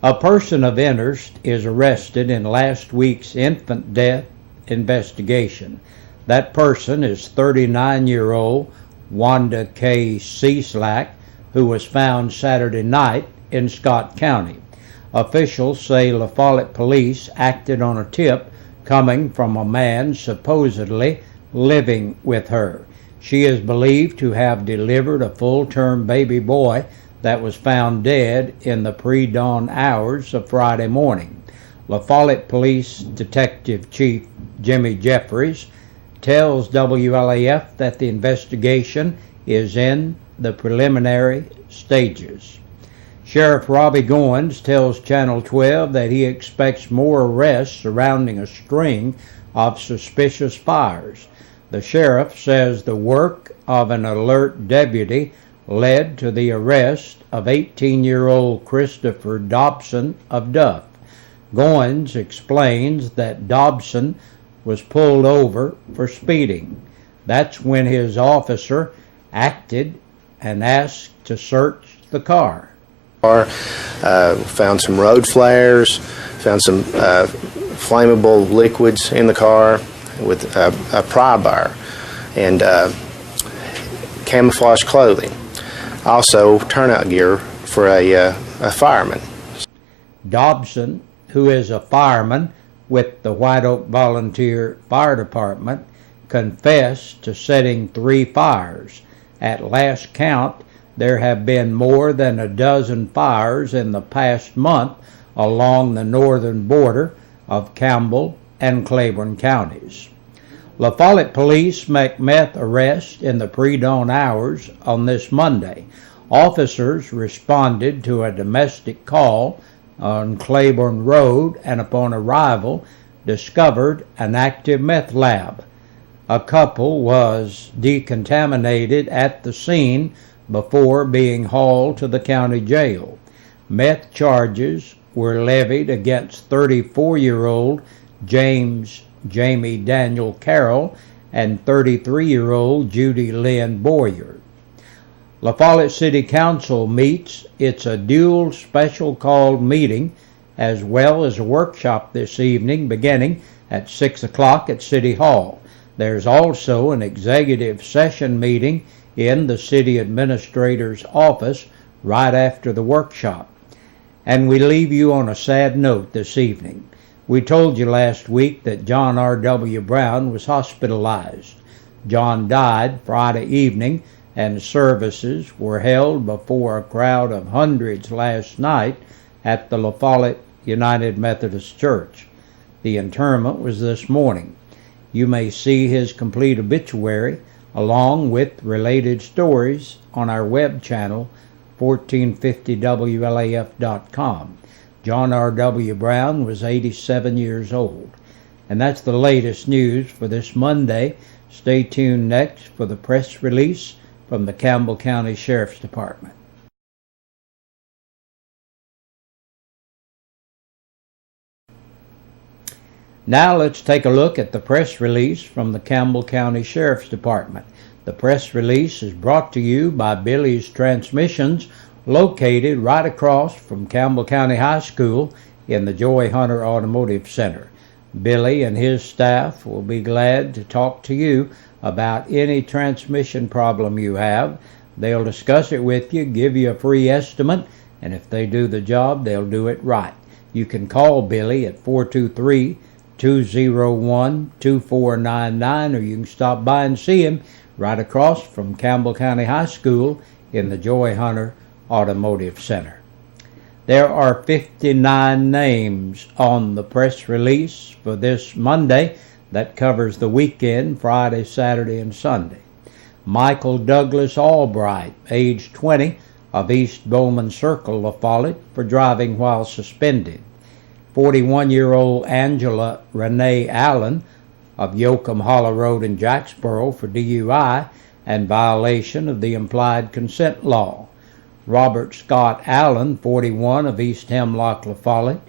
A person of interest is arrested in last week's infant death investigation. That person is 39-year-old Wanda K. Cieslak, who was found Saturday night in Scott County. Officials say La Follette police acted on a tip coming from a man supposedly living with her. She is believed to have delivered a full-term baby boy that was found dead in the pre-dawn hours of Friday morning. La Follette Police Detective Chief Jimmy Jeffries tells WLAF that the investigation is in the preliminary stages. Sheriff Robbie Goins tells Channel 12 that he expects more arrests surrounding a string of suspicious fires. The sheriff says the work of an alert deputy led to the arrest of 18-year-old Christopher Dobson of Duff. Goins explains that Dobson was pulled over for speeding. That's when his officer acted and asked to search the car. Found some road flares, found some flammable liquids in the car with a pry bar and camouflage clothing. Also turnout gear for a fireman. Dobson, who is a fireman with the White Oak Volunteer Fire Department, confessed to setting 3 fires. At last count, there have been more than a dozen fires in the past month along the northern border of Campbell and Claiborne counties. La Follette police make meth arrest in the pre-dawn hours on this Monday. Officers responded to a domestic call on Claiborne Road and upon arrival discovered an active meth lab. A couple was decontaminated at the scene before being hauled to the county jail. Meth charges were levied against 34-year-old Jamie Daniel Carroll and 33-year-old Judy Lynn Boyer. La Follette City Council meets. It's a dual special called meeting as well as a workshop this evening beginning at 6 o'clock at City Hall. There's also an executive session meeting in the city administrator's office right after the workshop. And we leave you on a sad note this evening. We told you last week that John R.W. Brown was hospitalized. John died Friday evening, and services were held before a crowd of hundreds last night at the La Follette United Methodist Church. The interment was this morning. You may see his complete obituary along with related stories on our web channel, 1450WLAF.com. John R.W. Brown was 87 years old. And that's the latest news for this Monday. Stay tuned next for the press release from the Campbell County Sheriff's Department. Now let's take a look at the press release from the Campbell County Sheriff's Department. The press release is brought to you by Billy's Transmissions, located right across from Campbell County High School in the Joy Hunter Automotive Center. Billy and his staff will be glad to talk to you about any transmission problem you have. They'll discuss it with you, give you a free estimate, and if they do the job, they'll do it right. You can call Billy at 423-201-2499, or you can stop by and see him right across from Campbell County High School in the Joy Hunter Automotive Center. There are 59 names on the press release for this Monday that covers the weekend, Friday, Saturday, and Sunday. Michael Douglas Albright, age 20, of East Bowman Circle, La Follette, for driving while suspended. 41-year-old Angela Renee Allen of Yoakum Hollow Road in Jacksboro for DUI and violation of the implied consent law. Robert Scott Allen, 41, of East Hemlock, La Follette,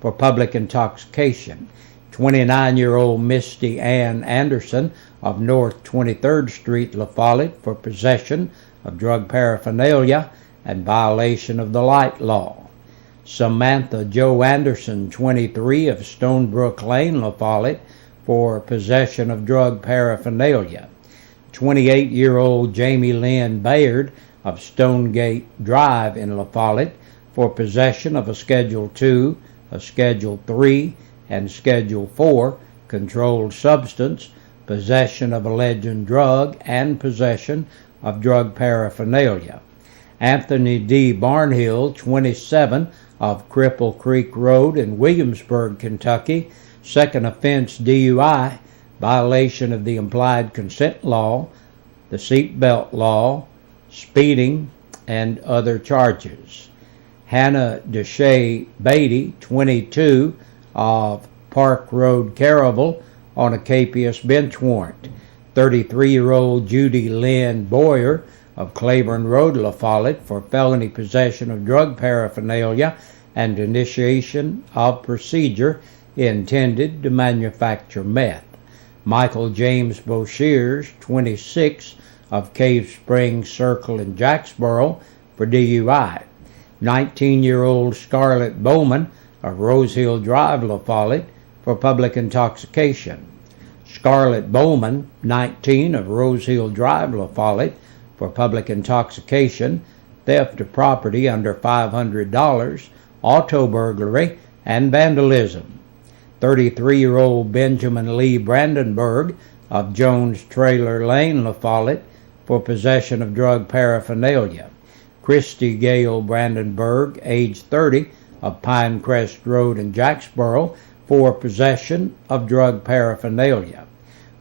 for public intoxication. 29-year-old Misty Ann Anderson of North 23rd Street, La Follette, for possession of drug paraphernalia and violation of the light law. Samantha Joe Anderson, 23, of Stonebrook Lane, La Follette, for possession of drug paraphernalia. 28-year-old Jamie Lynn Bayard of Stonegate Drive in La Follette for possession of a Schedule II, a Schedule III, and Schedule IV controlled substance, possession of a legend drug, and possession of drug paraphernalia. Anthony D. Barnhill, 27, of Cripple Creek Road in Williamsburg, Kentucky, second offense DUI, violation of the implied consent law, the seatbelt law, speeding, and other charges. Hannah Deshay Beatty, 22, of Park Road, Caravel, on a capious bench warrant. 33-year-old Judy Lynn Boyer of Claiborne Road, La Follette, for felony possession of drug paraphernalia and initiation of procedure intended to manufacture meth. Michael James Boshears, 26, of Cave Springs Circle in Jacksboro, for DUI. 19-year-old Scarlett Bowman of Rose Hill Drive, La Follette, for public intoxication. Scarlett Bowman, 19, of Rose Hill Drive, La Follette, for public intoxication, theft of property under $500, auto burglary, and vandalism. 33-year-old Benjamin Lee Brandenburg of Jones Trailer Lane, La Follette, for possession of drug paraphernalia. Christy Gale Brandenburg, age 30, of Pinecrest Road in Jacksboro, for possession of drug paraphernalia.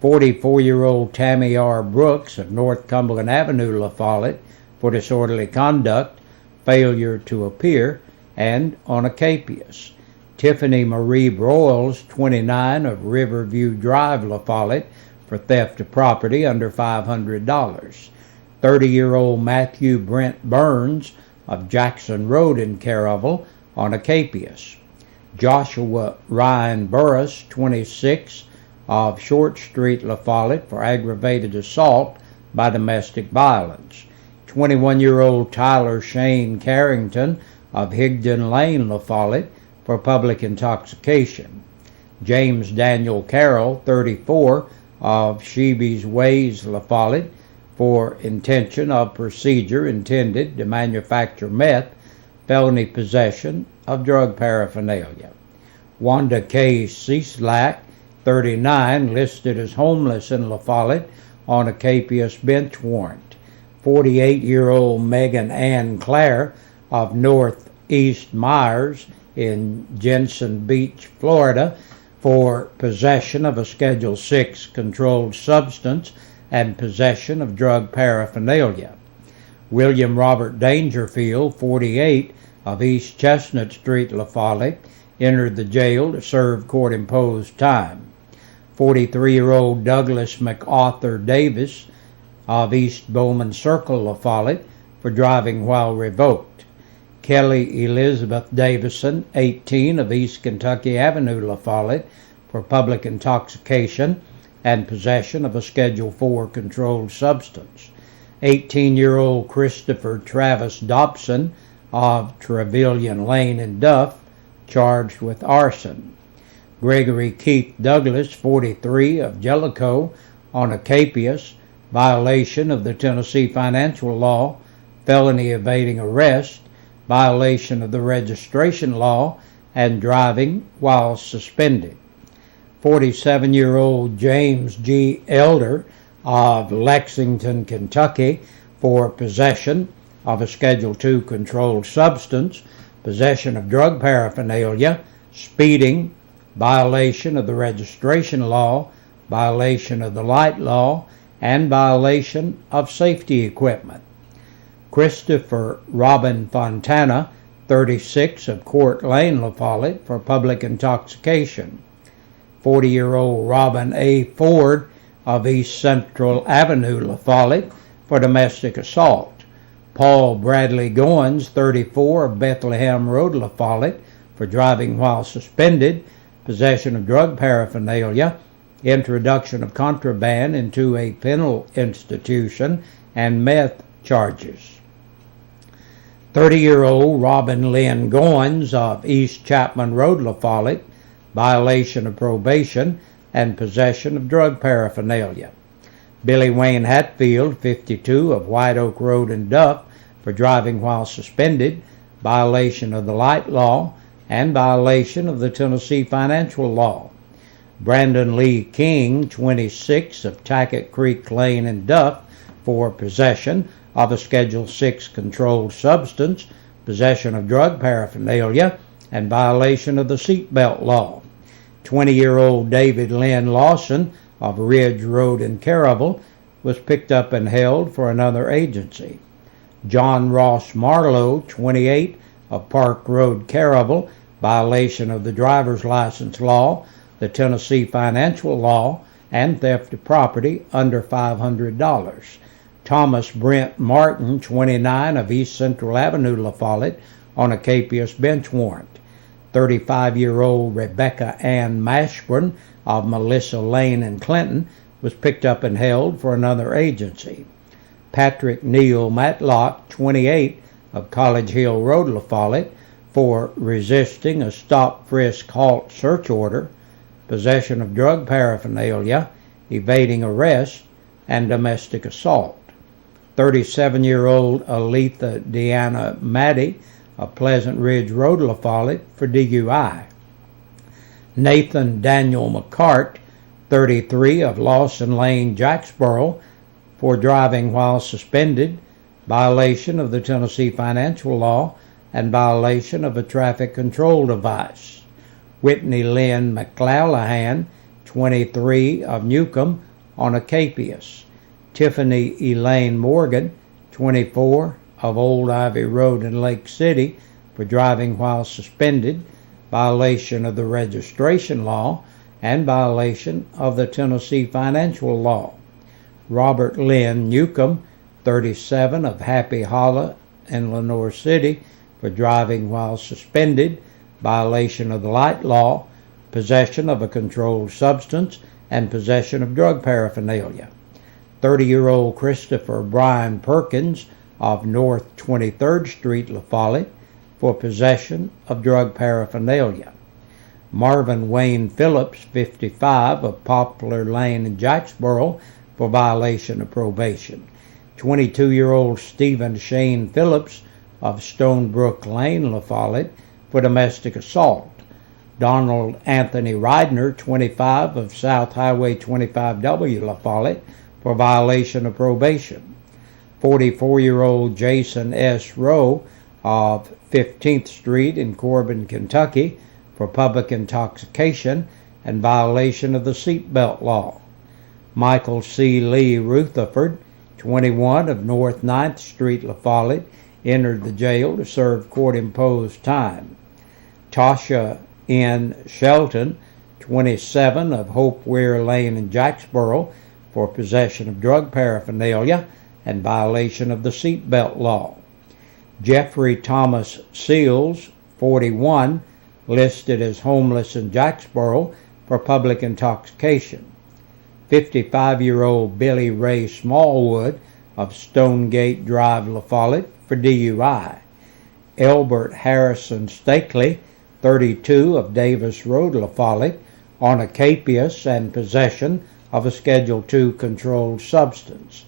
44-year-old Tammy R. Brooks of North Cumberland Avenue, La Follette, for disorderly conduct, failure to appear, and on a capious. Tiffany Marie Broyles, 29, of Riverview Drive, La Follette, for theft of property under $500. 30-year-old Matthew Brent Burns of Jackson Road in Caravel, on a capious. Joshua Ryan Burris, 26, of Short Street, La Follette, for aggravated assault by domestic violence. 21-year-old Tyler Shane Carrington of Higdon Lane, La Follette, for public intoxication. James Daniel Carroll, 34, of Sheeby's Ways, La Follette, for intention of procedure intended to manufacture meth, felony possession of drug paraphernalia. Wanda K. Cieslak, 39, listed as homeless in La Follette, on a capious bench warrant. 48-year-old Megan Ann Clare of Northeast Myers in Jensen Beach, Florida, for possession of a Schedule VI controlled substance and possession of drug paraphernalia. William Robert Dangerfield, 48, of East Chestnut Street, La Follette, entered the jail to serve court-imposed time. 43-year-old Douglas MacArthur Davis of East Bowman Circle, La Follette, for driving while revoked. Kelly Elizabeth Davison, 18, of East Kentucky Avenue, La Follette, for public intoxication and possession of a Schedule IV controlled substance. 18-year-old Christopher Travis Dobson of Trevelyan Lane in Duff, charged with arson. Gregory Keith Douglas, 43, of Jellicoe, on a capious, violation of the Tennessee financial law, felony evading arrest, violation of the registration law, and driving while suspended. 47-year-old James G. Elder of Lexington, Kentucky, for possession of a Schedule II controlled substance, possession of drug paraphernalia, speeding, violation of the registration law, violation of the light law, and violation of safety equipment. Christopher Robin Fontana, 36, of Court Lane, La Follette, for public intoxication. 40-year-old Robin A. Ford of East Central Avenue, La Follette, for domestic assault. Paul Bradley Goins, 34, of Bethlehem Road, La Follette, for driving while suspended, possession of drug paraphernalia, introduction of contraband into a penal institution, and meth charges. 30-year-old Robin Lynn Goins of East Chapman Road, La Follette, violation of probation and possession of drug paraphernalia. Billy Wayne Hatfield, 52, of White Oak Road in Duff, for driving while suspended, violation of the light law, and violation of the Tennessee financial law. Brandon Lee King, 26, of Tackett Creek Lane in Duff, for possession of a Schedule 6 controlled substance, possession of drug paraphernalia, and violation of the seatbelt law. 20-year-old David Lynn Lawson of Ridge Road in Caravel was picked up and held for another agency. John Ross Marlowe, 28, of Park Road, Caravel, violation of the driver's license law, the Tennessee financial law, and theft of property under $500. Thomas Brent Martin, 29, of East Central Avenue, La Follette, on a capious bench warrant. 35-year-old Rebecca Ann Mashburn of Melissa Lane in Clinton was picked up and held for another agency. Patrick Neal Matlock, 28, of College Hill Road, La Follette, for resisting a stop, frisk, halt, search order, possession of drug paraphernalia, evading arrest, and domestic assault. 37-year-old Aletha Deanna Maddy of Pleasant Ridge Road, La Follette, for DUI. Nathan Daniel McCart, 33, of Lawson Lane, Jacksboro, for driving while suspended, violation of the Tennessee financial law, and violation of a traffic control device. Whitney Lynn McClallaghan, 23, of Newcomb, on a capious. Tiffany Elaine Morgan, 24, of Old Ivy Road in Lake City, for driving while suspended, violation of the registration law, and violation of the Tennessee financial law. Robert Lynn Newcomb, 37, of Happy Hollow in Lenore City, for driving while suspended, violation of the light law, possession of a controlled substance, and possession of drug paraphernalia. 30-year-old Christopher Brian Perkins of North 23rd Street, La Follette, for possession of drug paraphernalia. Marvin Wayne Phillips, 55, of Poplar Lane in Jacksboro, for violation of probation. 22-year-old Stephen Shane Phillips of Stonebrook Lane, La Follette, for domestic assault. Donald Anthony Reidner, 25, of South Highway 25W, La Follette, for violation of probation. 44-year-old Jason S. Rowe of 15th Street in Corbin, Kentucky, for public intoxication and violation of the seatbelt law. Michael C. Lee Rutherford, 21, of North 9th Street, La Follette, entered the jail to serve court-imposed time. Tasha N. Shelton, 27, of Hope Weir Lane in Jacksboro, for possession of drug paraphernalia and violation of the seatbelt law. Jeffrey Thomas Seals, 41, listed as homeless in Jacksboro, for public intoxication. 55-year-old Billy Ray Smallwood of Stonegate Drive, La Follette, for DUI. Elbert Harrison Stakely, 32, of Davis Road, La Follette, on a capious and possession of a Schedule II controlled substance.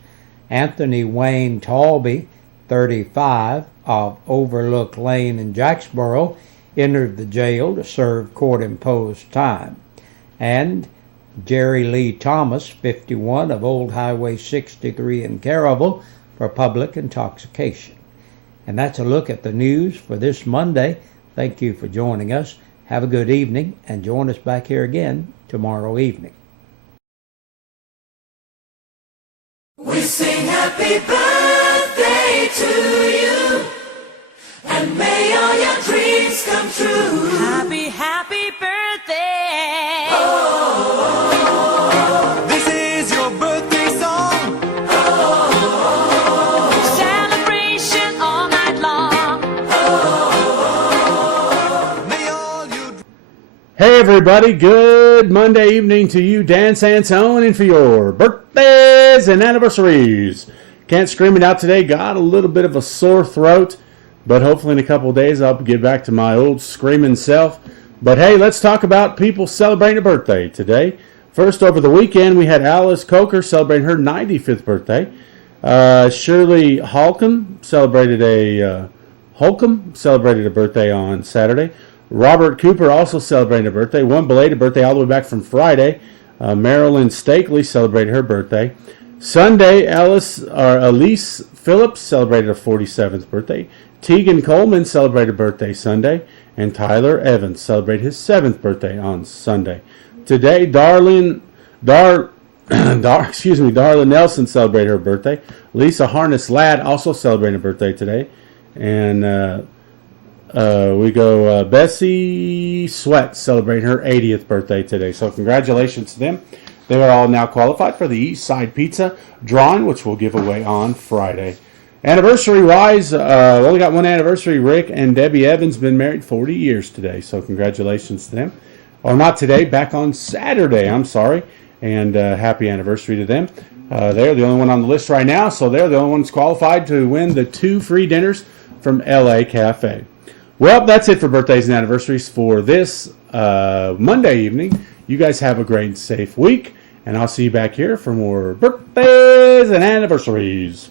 Anthony Wayne Talby, 35, of Overlook Lane in Jacksboro, entered the jail to serve court-imposed time. And Jerry Lee Thomas, 51, of Old Highway 63 in Caravel, for public intoxication. And that's a look at the news for this Monday. Thank you for joining us. Have a good evening, and join us back here again tomorrow evening. We sing happy birthday to you, and may all your dreams come true. Happy, happy birthday. Oh, this is your birthday song. Oh, celebration all night long. Oh, may all you. Hey everybody, good Monday evening to you, Dan Sansone, and for your birthdays and anniversaries. Can't scream it out today, got a little bit of a sore throat, but hopefully in a couple of days I'll get back to my old screaming self. But hey, let's talk about people celebrating a birthday today. First, over the weekend, we had Alice Coker celebrating her 95th birthday. Shirley Holcomb celebrated a birthday on Saturday. Robert Cooper also celebrated a birthday. One belated birthday all the way back from Friday. Marilyn Stakely celebrated her birthday. Sunday, Elise Phillips celebrated her 47th birthday. Tegan Coleman celebrated birthday Sunday. And Tyler Evans celebrated his 7th birthday on Sunday. Today, Darla Nelson celebrated her birthday. Lisa Harness Ladd also celebrated a birthday today. And Bessie Sweat celebrating her 80th birthday today. So congratulations to them. They are all now qualified for the East Side Pizza drawing, which we'll give away on Friday. Anniversary-wise, only got one anniversary. Rick and Debbie Evans been married 40 years today. So congratulations to them. Or not today, back on Saturday, I'm sorry. And happy anniversary to them. They're the only one on the list right now, so they're the only ones qualified to win the 2 free dinners from LA Cafe. Well, that's it for birthdays and anniversaries for this Monday evening. You guys have a great and safe week, and I'll see you back here for more birthdays and anniversaries.